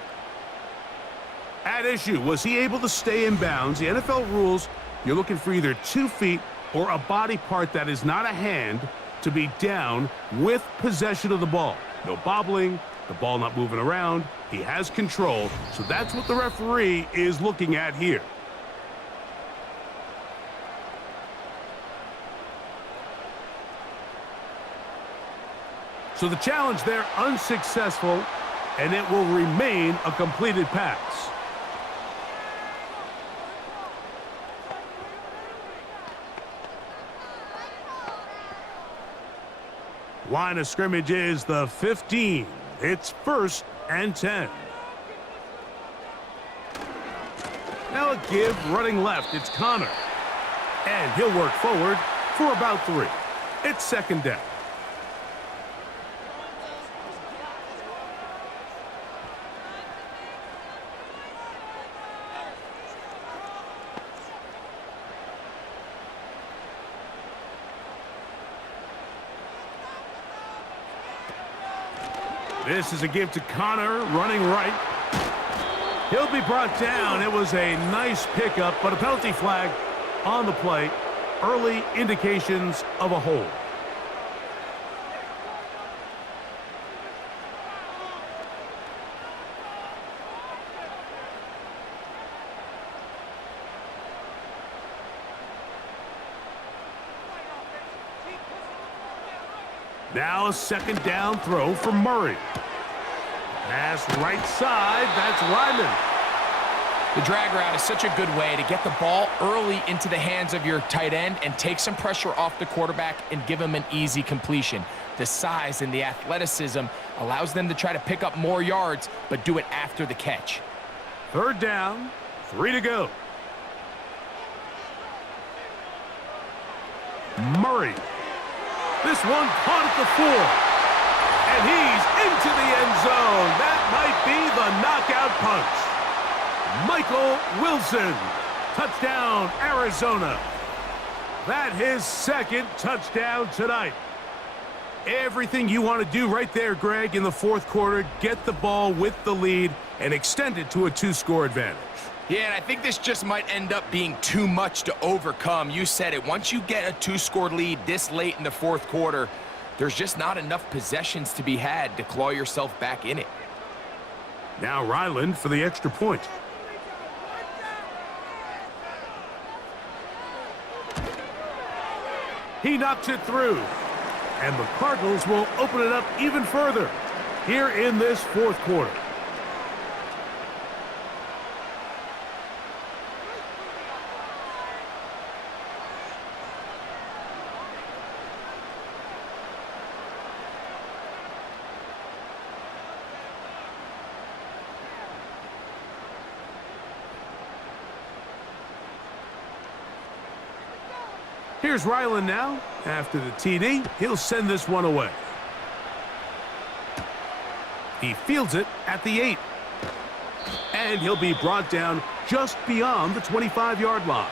At issue, was he able to stay in bounds? The NFL rules, you're looking for either 2 feet or a body part that is not a hand to be down with possession of the ball. No bobbling, the ball not moving around. He has control, so that's what the referee is looking at here. So the challenge there unsuccessful, and it will remain a completed pass. Line of scrimmage is the 15. It's 1st and 10. Now a give running left. It's Connor. And he'll work forward for about 3. It's 2nd down. This is a give to Connor, running right. He'll be brought down. It was a nice pickup, but a penalty flag on the play. Early indications of a hold. Now a 2nd down throw for Murray. Pass right side, that's Ryman. The drag route is such a good way to get the ball early into the hands of your tight end and take some pressure off the quarterback and give him an easy completion. The size and the athleticism allows them to try to pick up more yards, but do it after the catch. 3rd down, 3 to go. Murray. This one caught at the 4. And he's into the end zone. That might be the knockout punch. Michael Wilson. Touchdown, Arizona. That his 2nd touchdown tonight. Everything you want to do right there, Greg, in the 4th quarter. Get the ball with the lead and extend it to a 2-score advantage. Yeah, and I think this just might end up being too much to overcome. You said it. Once you get a 2-score lead this late in the 4th quarter, there's just not enough possessions to be had to claw yourself back in it. Now Ryland for the extra point. He knocks it through. And the Cardinals will open it up even further here in this 4th quarter. Here's Ryland now. After the TD, he'll send this one away. He fields it at the 8. And he'll be brought down just beyond the 25-yard line.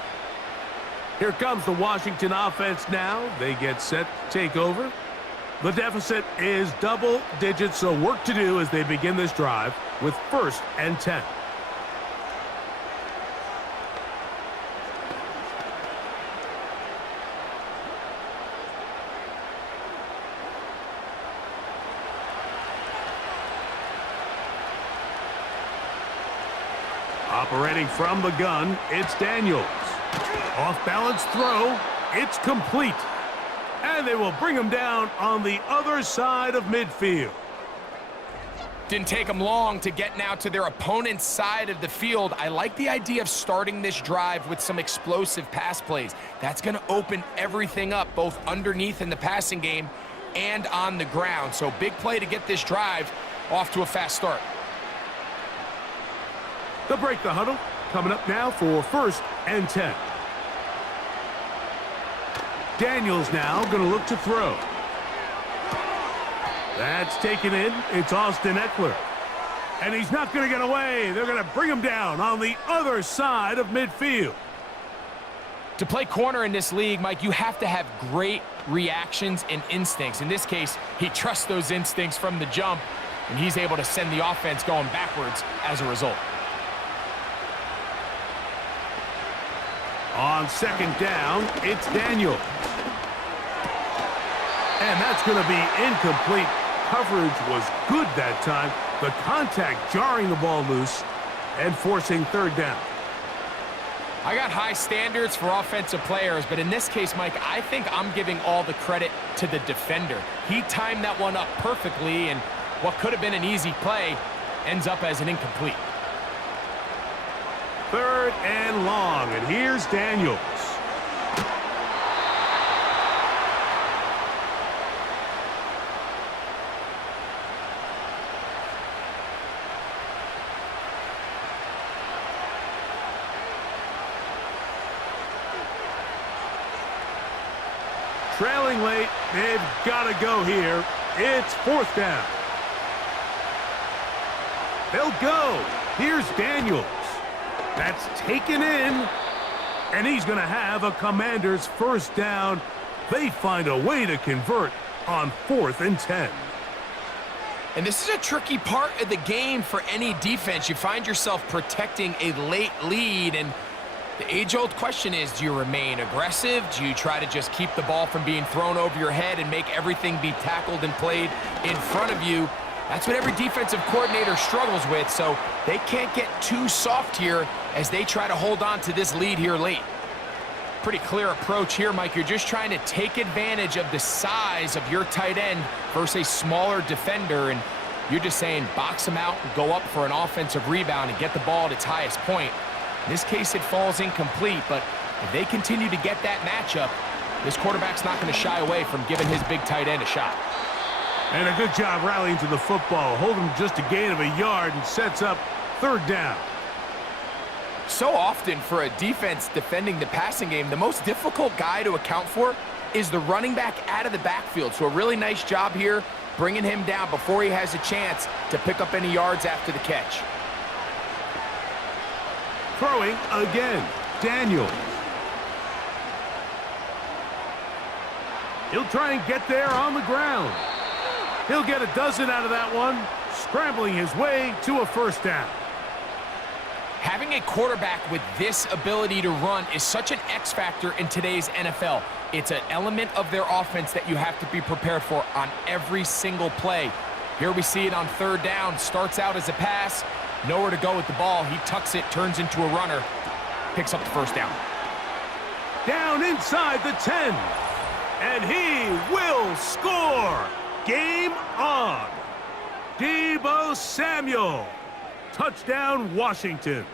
Here comes the Washington offense now. They get set to take over. The deficit is double digits, so work to do as they begin this drive with 1st and 10. Operating from the gun, it's Daniels. Off-balance throw, it's complete. And they will bring him down on the other side of midfield. Didn't take them long to get now to their opponent's side of the field. I like the idea of starting this drive with some explosive pass plays. That's going to open everything up, both underneath in the passing game and on the ground. So big play to get this drive off to a fast start. They'll break the huddle. Coming up now for 1st and 10. Daniels now going to look to throw. That's taken in. It's Austin Eckler. And he's not going to get away. They're going to bring him down on the other side of midfield. To play corner in this league, Mike, you have to have great reactions and instincts. In this case, he trusts those instincts from the jump, and he's able to send the offense going backwards as a result. On 2nd down, it's Daniel. And that's going to be incomplete. Coverage was good that time. The contact jarring the ball loose and forcing 3rd down. I got high standards for offensive players, but in this case, Mike, I think I'm giving all the credit to the defender. He timed that one up perfectly, and what could have been an easy play ends up as an incomplete. 3rd and long, and here's Daniels. Trailing late, they've got to go here. It's 4th down. They'll go. Here's Daniels. That's taken in, and he's going to have a Commanders 1st down. They find a way to convert on 4th and 10. And this is a tricky part of the game for any defense. You find yourself protecting a late lead, and the age-old question is, do you remain aggressive? Do you try to just keep the ball from being thrown over your head and make everything be tackled and played in front of you? That's what every defensive coordinator struggles with, so they can't get too soft here as they try to hold on to this lead here late. Pretty clear approach here, Mike. You're just trying to take advantage of the size of your tight end versus a smaller defender, and you're just saying box him out and go up for an offensive rebound and get the ball at its highest point. In this case, it falls incomplete, but if they continue to get that matchup, this quarterback's not going to shy away from giving his big tight end a shot. And a good job rallying to the football. Holding just a gain of a yard and sets up 3rd down. So often for a defense defending the passing game, the most difficult guy to account for is the running back out of the backfield. So a really nice job here bringing him down before he has a chance to pick up any yards after the catch. Throwing again, Daniels. He'll try and get there on the ground. He'll get a dozen out of that one, scrambling his way to a 1st down. Having a quarterback with this ability to run is such an X factor in today's NFL. It's an element of their offense that you have to be prepared for on every single play. Here we see it on 3rd down. Starts out as a pass. Nowhere to go with the ball. He tucks it, turns into a runner, picks up the 1st down. Down inside the 10. And he will score. Game on. Deebo Samuel. Touchdown, Washington.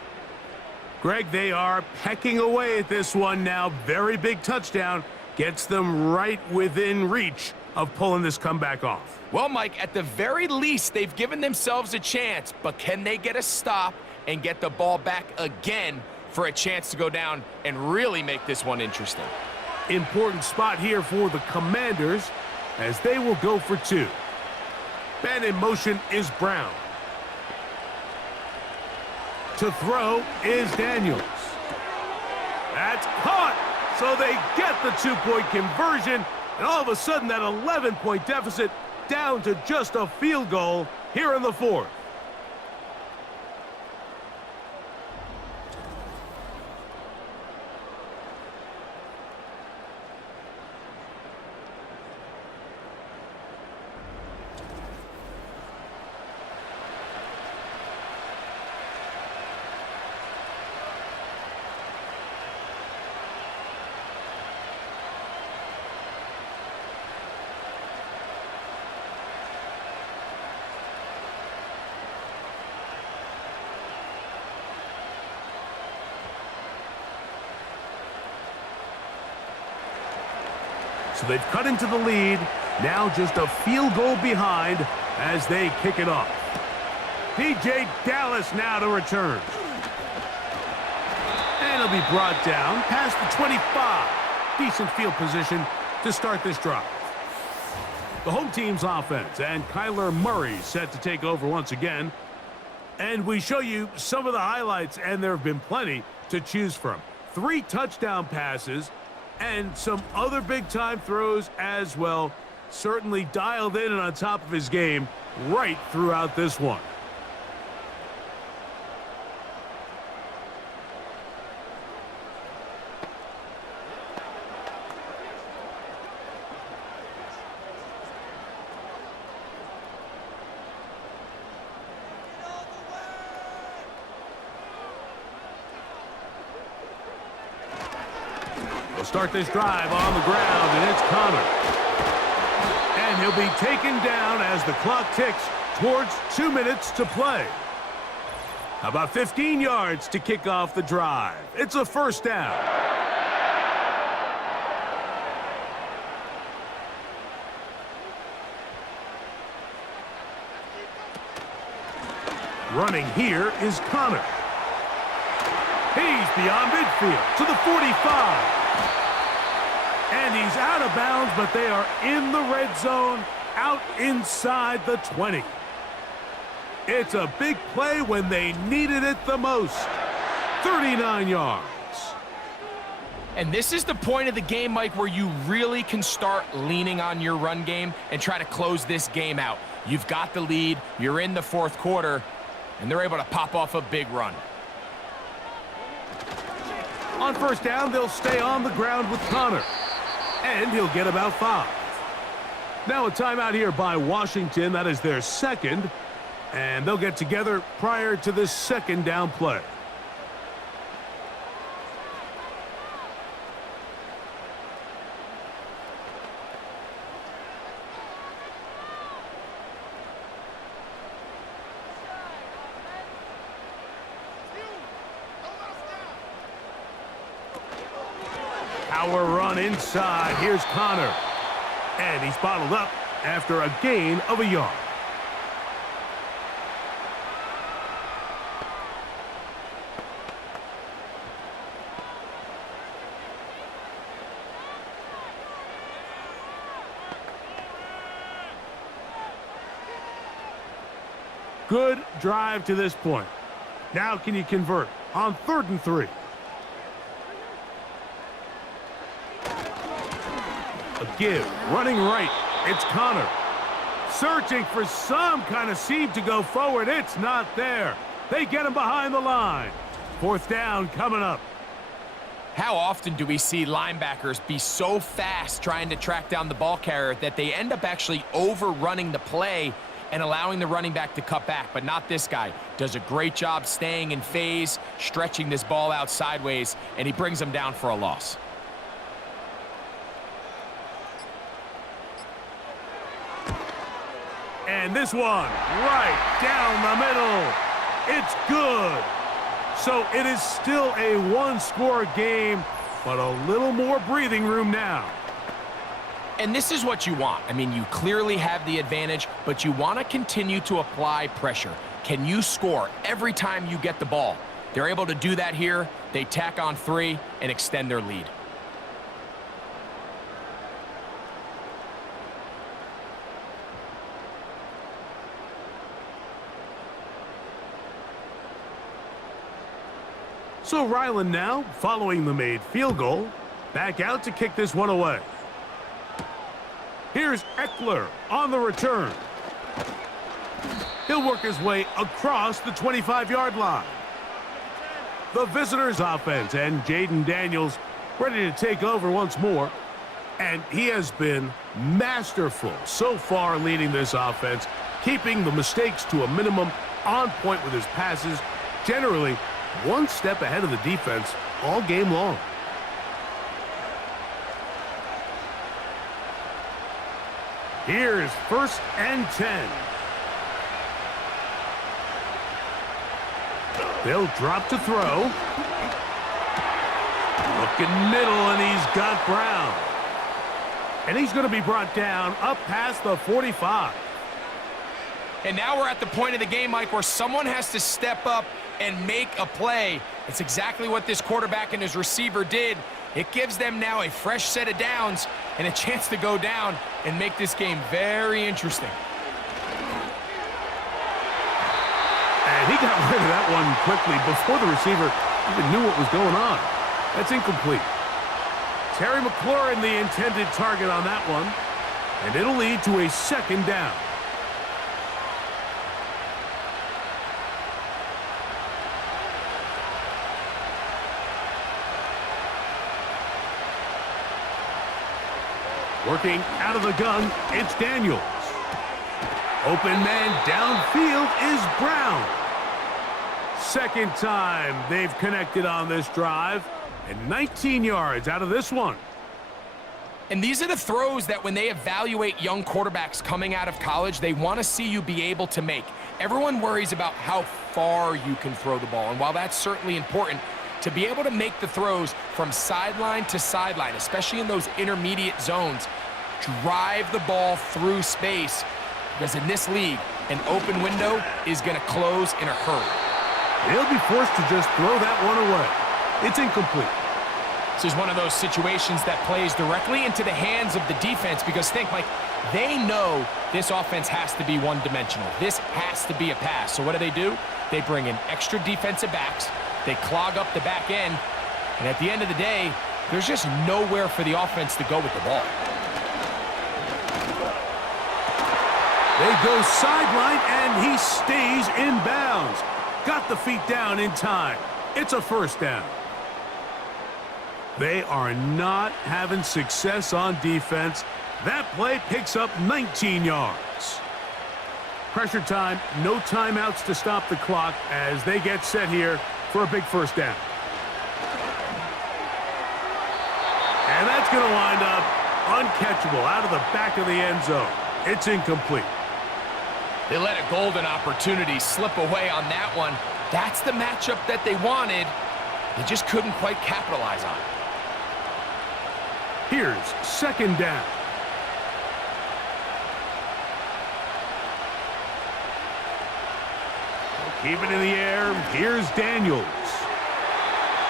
Greg, they are pecking away at this one now. Very big touchdown. Gets them right within reach of pulling this comeback off. Well, Mike, at the very least, they've given themselves a chance, but can they get a stop and get the ball back again for a chance to go down and really make this one interesting? Important spot here for the Commanders as they will go for 2. Man in motion is Brown. To throw is Daniels. That's caught, so they get the 2-point conversion, and all of a sudden that 11-point deficit down to just a field goal here in the 4th. So they've cut into the lead. Now just a field goal behind as they kick it off. DJ Dallas now to return. And he'll be brought down past the 25. Decent field position to start this drive. The home team's offense, and Kyler Murray set to take over once again. And we show you some of the highlights, and there have been plenty to choose from. 3 touchdown passes and some other big-time throws as well. Certainly dialed in and on top of his game right throughout this one. We'll start this drive on the ground, and it's Connor. And he'll be taken down as the clock ticks towards 2 minutes to play. About 15 yards to kick off the drive. It's a first down. Running here is Connor. He's beyond midfield to the 45. And he's out of bounds, but they are in the red zone, out inside the 20. It's a big play when they needed it the most. 39 yards. And this is the point of the game, Mike, where you really can start leaning on your run game and try to close this game out. You've got the lead, you're in the fourth quarter, and they're able to pop off a big run. On first down, they'll stay on the ground with Connor. And he'll get about 5. Now a timeout here by Washington. That is their second. And they'll get together prior to this second down play. Power run inside. Here's Connor. And he's bottled up after a gain of a yard. Good drive to this point. Now can you convert on 3rd and 3? A give, running right, it's Connor. Searching for some kind of seam to go forward, it's not there. They get him behind the line. 4th down coming up. How often do we see linebackers be so fast trying to track down the ball carrier that they end up actually overrunning the play and allowing the running back to cut back? But not this guy. Does a great job staying in phase, stretching this ball out sideways, and he brings them down for a loss. And this one, right down the middle. It's good. So it is still a 1-score game, but a little more breathing room now. And this is what you want. I mean, you clearly have the advantage, but you want to continue to apply pressure. Can you score every time you get the ball? They're able to do that here. They tack on 3 and extend their lead. So Ryland now, following the made field goal, back out to kick this one away. Here's Eckler on the return. He'll work his way across the 25-yard line. The visitors' offense and Jaden Daniels ready to take over once more. And he has been masterful so far leading this offense, keeping the mistakes to a minimum, on point with his passes, generally one step ahead of the defense all game long. Here's 1st and 10. They'll drop to throw. Looking middle, and he's got Brown. And he's going to be brought down up past the 45. And now we're at the point of the game, Mike, where someone has to step up and make a play. It's exactly what this quarterback and his receiver did. It gives them now a fresh set of downs and a chance to go down and make this game very interesting. And he got rid of that one quickly before the receiver even knew what was going on. That's incomplete. Terry McLaurin, the intended target on that one. And it'll lead to a second down. Working out of the gun, it's Daniels. Open man downfield is Brown. Second time they've connected on this drive, and 19 yards out of this one. And these are the throws that when they evaluate young quarterbacks coming out of college, they want to see you be able to make. Everyone worries about how far you can throw the ball, and while that's certainly important, to be able to make the throws from sideline to sideline, especially in those intermediate zones, drive the ball through space, because in this league, an open window is going to close in a hurry. They'll be forced to just throw that one away. It's incomplete. This is one of those situations that plays directly into the hands of the defense, because think, Mike, they know this offense has to be one-dimensional. This has to be a pass. So what do? They bring in extra defensive backs. They clog up the back end, and at the end of the day, there's just nowhere for the offense to go with the ball. They go sideline, and he stays in bounds. Got the feet down in time. It's a first down. They are not having success on defense. That play picks up 19 yards. Pressure time, no timeouts to stop the clock as they get set here for a big first down. And that's going to wind up uncatchable out of the back of the end zone. It's incomplete. They let a golden opportunity slip away on that one. That's the matchup that they wanted. They just couldn't quite capitalize on it. Here's second down. Keep it in the air. Here's Daniels.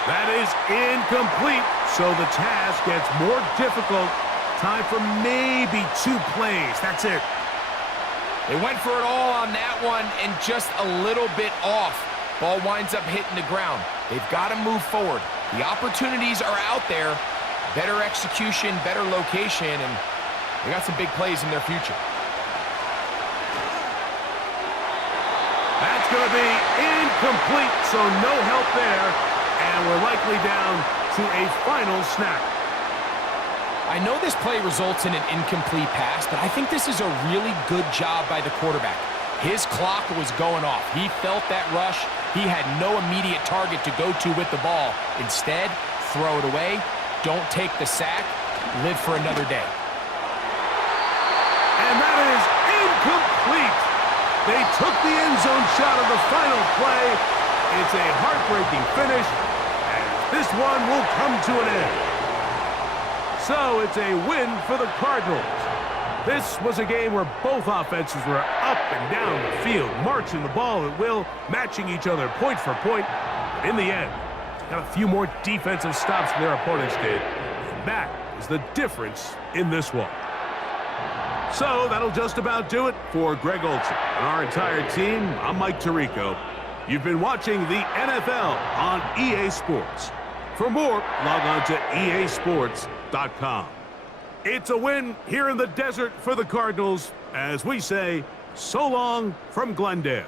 That is incomplete, so the task gets more difficult. Time for maybe 2 plays. That's it. They went for it all on that one and just a little bit off. Ball winds up hitting the ground. They've got to move forward. The opportunities are out there. Better execution, better location, and they got some big plays in their future. That's going to be incomplete, so no help there, and we're likely down to a final snap. I know this play results in an incomplete pass, but I think this is a really good job by the quarterback. His clock was going off. He felt that rush. He had no immediate target to go to with the ball. Instead, throw it away. Don't take the sack. Live for another day. And that is incomplete. They took the end zone shot of the final play. It's a heartbreaking finish, and this one will come to an end. So it's a win for the Cardinals. This was a game where both offenses were up and down the field, marching the ball at will, matching each other point for point. But in the end, got a few more defensive stops than their opponents did. And that is the difference in this one. So that'll just about do it for Greg Olson and our entire team. I'm Mike Tirico. You've been watching the NFL on EA Sports. For more, log on to easports.com. It's a win here in the desert for the Cardinals as we say so long from Glendale.